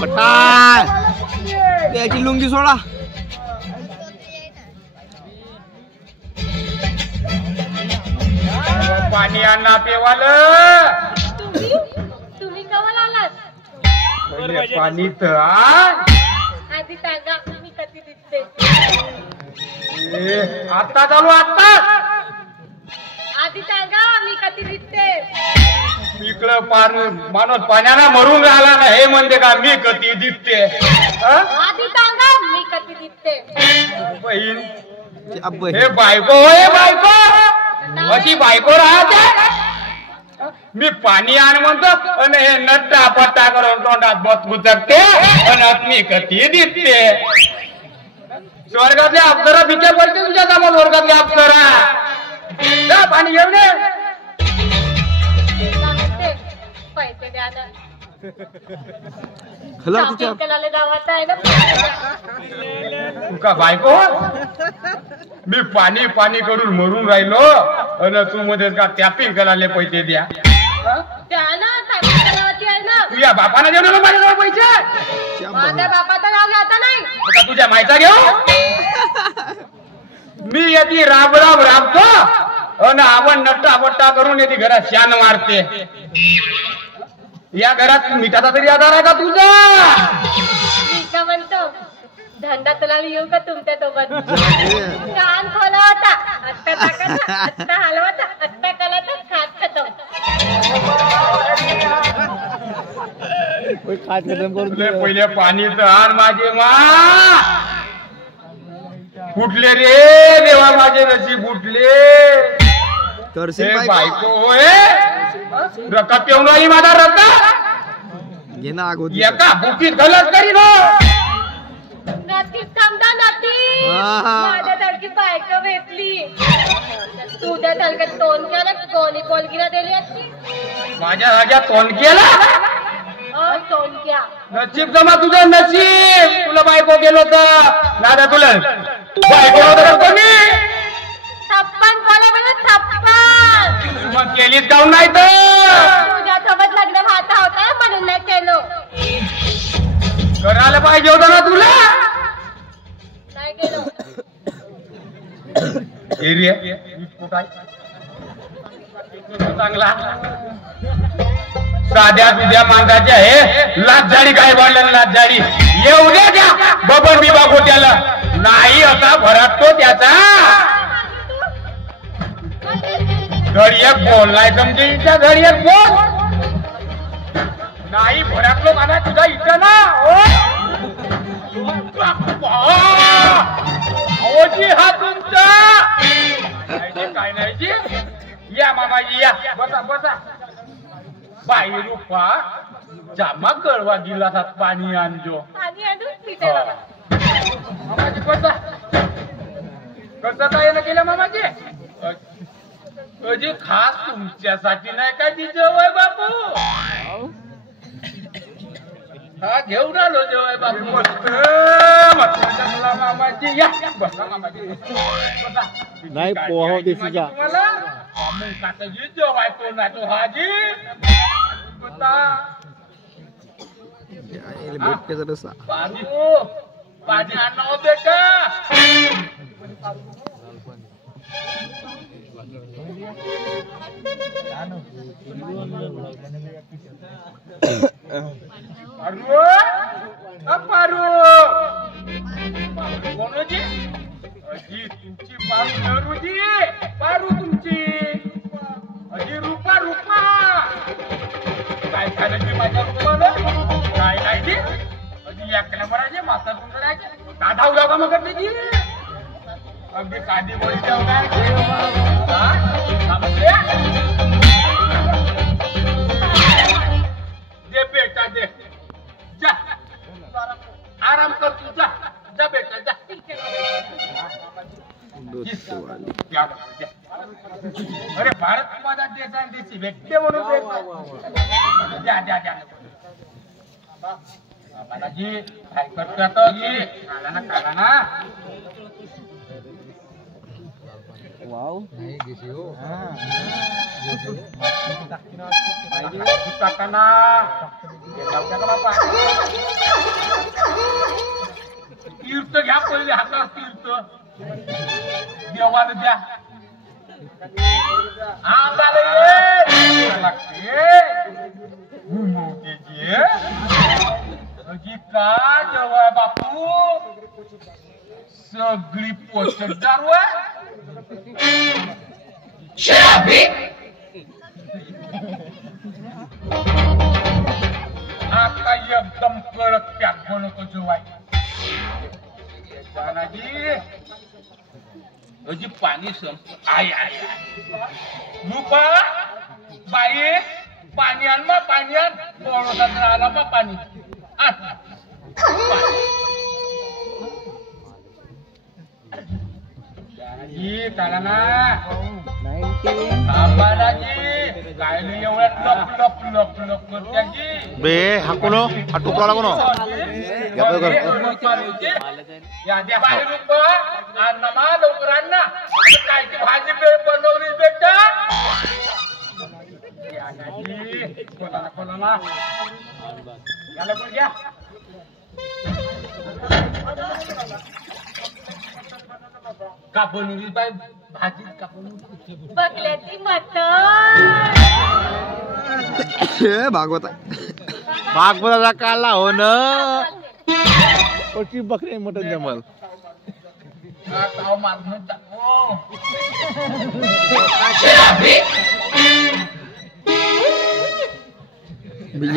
पटार त्याची लुंगी सोडा. पाणी आणा पेवाल. तुम्ही कवा आलात? पाणी तर आधी सांगा मी कधी दिसते. आता चालू आता. आधी सांगा मी कधी दिसते. इकडं माणूस पाण्याला मरून राहिला ना हे म्हणते का मी कधी दिसते. आधी सांगा मी कधी दिसते. बहीण हे बायको होय बायको. अशी बायको राहते. मी पाणी आण म्हणतो आणि हे नट्टा पट्टा करून तोंडात बस गुचकते आणि मी कधी दिसते. स्वर्गातल्या अप्सरा बिच्या पडते तुझ्या समोर. स्वर्गातल्या अप्सरा पाणी घेऊन ये. पैसे द्या ना. खला तिच्या का बायको मी पाणी पाणी करून मरून राहिलो आणि तू मध्ये का टॅपिंग करायला पैसे द्या. तुझ्या बापाने देऊ ना माझ्याजवळ पैसे. माझ्या बापाचं नाव घेता नाही आता तुझ्या मायचा घेऊ. मी येते राब राब राबतो आणि आपण नट्टा बट्टा करून येते घरात शान मारते. या घरात मिठाचा तरी आधार आहे का तुझा. मी का म्हणतो धंदा तुला येऊ का तुमच्या सोबत. कान खोला होता आत्ता टाकायचा आत्ता हलवाचा आत्ता कलाचा खात खतम. पहिले पाणी तर आण माझे मा. फुटले रे देवा माझे नशीब फुटले. बायको होय रकात येऊन राहिली माझा रका. घे ना अगोदर एका बुकीत गलत करी नो. नाती समजा नाती माझ्या सारखी बायको भेटली. तुझ्या सारखं तोंड केलं कोणी पोलगीला दिली असती. माझ्या राजा तोंड केला. तोंड घ्या नशीब जमा तुझं नशीब. तुला बायको गेलो तर दादा तुला बायको होतं कोणी. छप्पन बोला मला छप्पन. मग केलीच जाऊन नाही तर. तुझ्यासोबत लग्न व्हायचं होतं म्हणून नाही केलो. करायला पाहिजे होतं ना तुला. नाही केलो. चांगला साध्या दुध्या मांगाच्या हे लाचझाडी काय वाढलं लाचझाडी. येऊ दे त्या बबन विभाग त्याला नाही असा भरटतो त्याचा. घडी एक बोल नाही समजेच्या घडी एक बोल नाही भरटलो मला तुझा इच्छा ना. जी हा तुमचा काय नाही जी. या मामाजी या बसा बसा. बाई रुपा जामा कळवा गिलासात पाणी आणजो. पाणी आणून पिते बाबा. मामाजी बसा. कसं काय ना केलं मामाजी. अजी खास तुमच्यासाठी नाही काय ती जेवाय बापू. हा घेऊन आलो जेवाय बापू. मामाजी या बसा मामाजी बसा. नाही पोहा देशीचा तुम्हाला काकाजी जेवाय तो नाही तो हाजी बसा. भेटते रसा पाणी पाणी आणा बेटा. कोणजी अजी तुमची पारू नरूजी पारू तुमची अजी रुपा रुपा. काय खाण्याची माझ्या रुपाला काय नाही जी. अजी एक नंबराचे माता तुमचं दादा उद्या का मग करते जी. अगदी साधी बोली दे बेटा दे. जा आराम कर तू जा. जा बेटा जा. अरे भारत माझा देश आहे देशी भेटते म्हणून द्या द्या द्या. बाबाजी काय करतो आता जी. काढा ना काढा ना. वाव नाही टाकाना बापा तीर्थ घ्या पहिले हातात तीर्थ देवाला द्या अंगाला लागते अजी का जेव्हा बापू सगळी पोचदार आता एकदम कडक पॅक बनवतो जेवाय तानाजी अजी पाणी संप आय आय रूपा बाई पाणी आण मग पाणी आण थोडसा आला मग पाणी आण तानाजी काला ना बाबाजी काय नाही एवढ्यात लप लप लप लप करत्याजी बे हाकुनो हा टुकडा लागो या द्या बाई रूप अण्णा मा लवकर अण्णा काय ती भाजी बनवली बेटा कोणाला याला पण घ्या का बनवली बाई भाजी का बनवली बकल्याची मटण भागवताचा काढला हो ना पशी बकरी मटन जमल ताव मारून टाको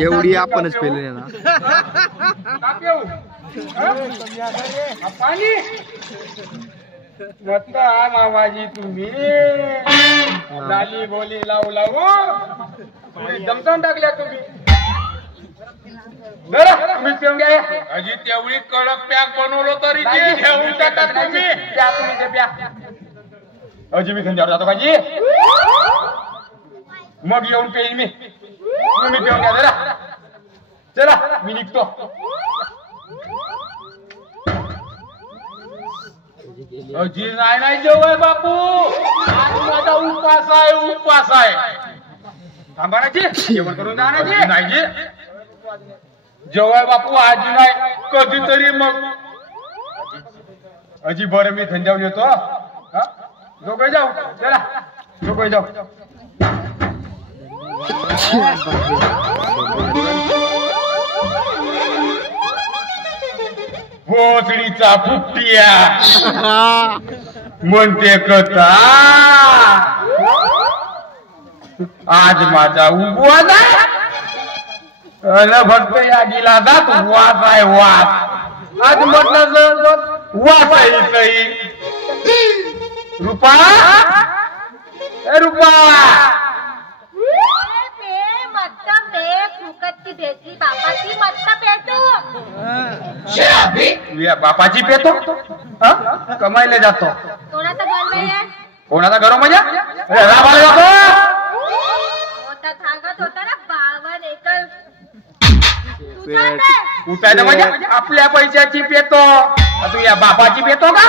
एवढी आपणच पेले ना पाणी मस्त हा मामाजी तुम्ही लाली बोली लावू लावू जमतान टाकल्या तुम्ही तुम्ही पिऊन घ्या अजी तेवढी कडक पॅक बनवलं तरी घेऊन टाका तुम्ही प्या तुम्ही ते प्या अजी मी धंद्यावर जातो काजी मग येऊन पेईन मी तुम्ही पिऊन घ्या जरा चला मी निघतो अजी नाही नाही जेवाय बापू आज माझा उपवास आहे थांबा ना जी जेवण करून जा ना जी नाही जी जेवाय बापू आजी नाही कधीतरी मग अजी बरं मी धंद्यावर येतो दोघे जाऊ चला दोघे जाऊ भोसडीचा फुट्टिया म्हणते कथा आज माझा उपवास आहे फक्त या गिलासात वास आहे वास आज म्हटलं वास आहे सही रूपा रूपा फुकटची भेटली बापाची मत्ता पेटू बापाची पेतो कमायला जातो कोणाचा गरम आहे कोणाचा गरम म्हणजे होता सांगत होता ना 52 एकर उठायचं म्हणजे आपल्या पैशाची पेतो तू या बापाची पेतो का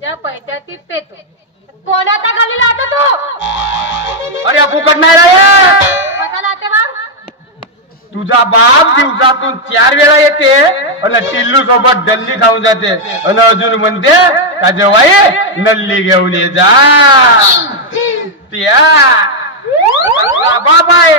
त्या पैशाची पेतो कोणाचा गलीला होता तू अरे फुकट नाही रे कशाला होते मग तुझा बाप दिवसातून 4 वेळा येते आणि टिल्लू सोबत डल्ली खाऊन जाते आणि अजून म्हणते का जवाई नल्ली घेऊन ये जा त्या बाप आहे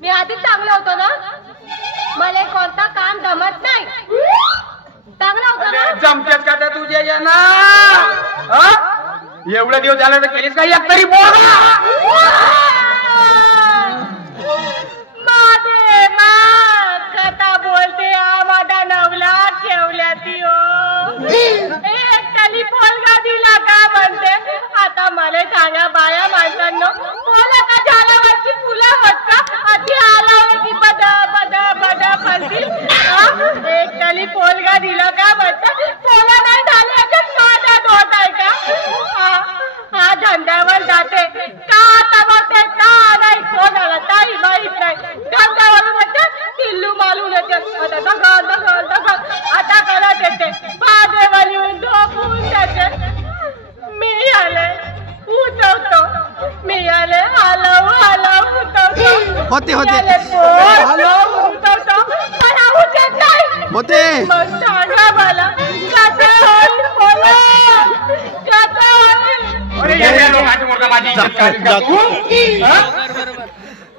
मी आधीच चांगलं होतो ना मला कोणता काम जमत नाही चांगला होता ना जमतेच का त्या तुझ्या या ना एवढे दिवस झाले तर केलीस का एक तरी बोल कथा बोलते माझा नवला ठेवल्या ती एक टेलिफोन दिला का म्हणते आता मला सांगा बाया माणसांनो बोला का झाडावरची फुलं होत का अति आला की बदा बदा बदा फसतील एक टेलिफोन दिला का म्हणतात बोला नाही झाले याच्यात माझा दोट आहे का हा धंद्यावर जाते का आता मग ते का नाही कोणाला काही माहित नाही धंद्यावर म्हणते होते होते त्याला पोट उठवतो, पण उठत नाही. होते मग सांगा मला कसं होईल बोला, कसं होईल? अरे या लोकांची मुलगा माझी इज्जत काढील का तू? हा?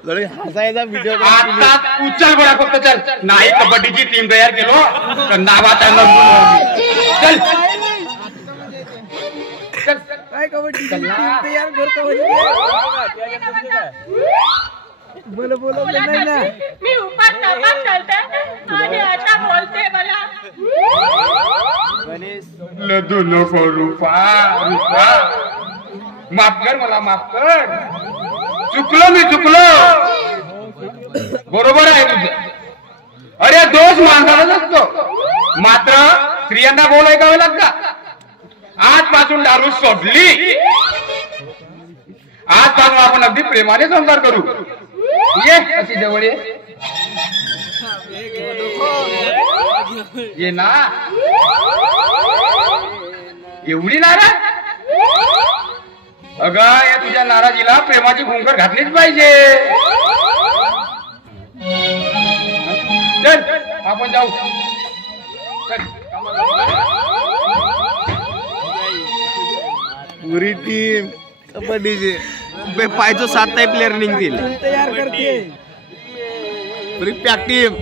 हसायचा व्हिडिओ आता तू चल बघा फक्त चल. नाही कबड्डीची टीम तयार केलो तर नावात आहे नंबर. चल चल. काय कबड्डी चल ना. तयार करतो बोल बोला कशी? मी उपास नापास करते आणि आता बोलते मला. लदू नको रूपा. रूपा माफ कर मला, माफ कर. चुकलो मी, चुकलो. बरोबर आहे तुझं. अरे दोष माणसालाच असतो, मात्र स्त्रियांना बोल ऐकावे लागतं. आजपासून दारू सोडली, आजपासून आपण अगदी प्रेमाने संसार करू. ये अशी जवळ ये ना. एवढी नाराज? अगं या तुझ्या नाराजीला प्रेमाची घुंगर घातलीच पाहिजे. चल आपण जाऊ. चल. पुरी टीम कबड्डीची पाहिजे 7 प्लेयर निघतील. तयार करते पुरी पॅक टीम.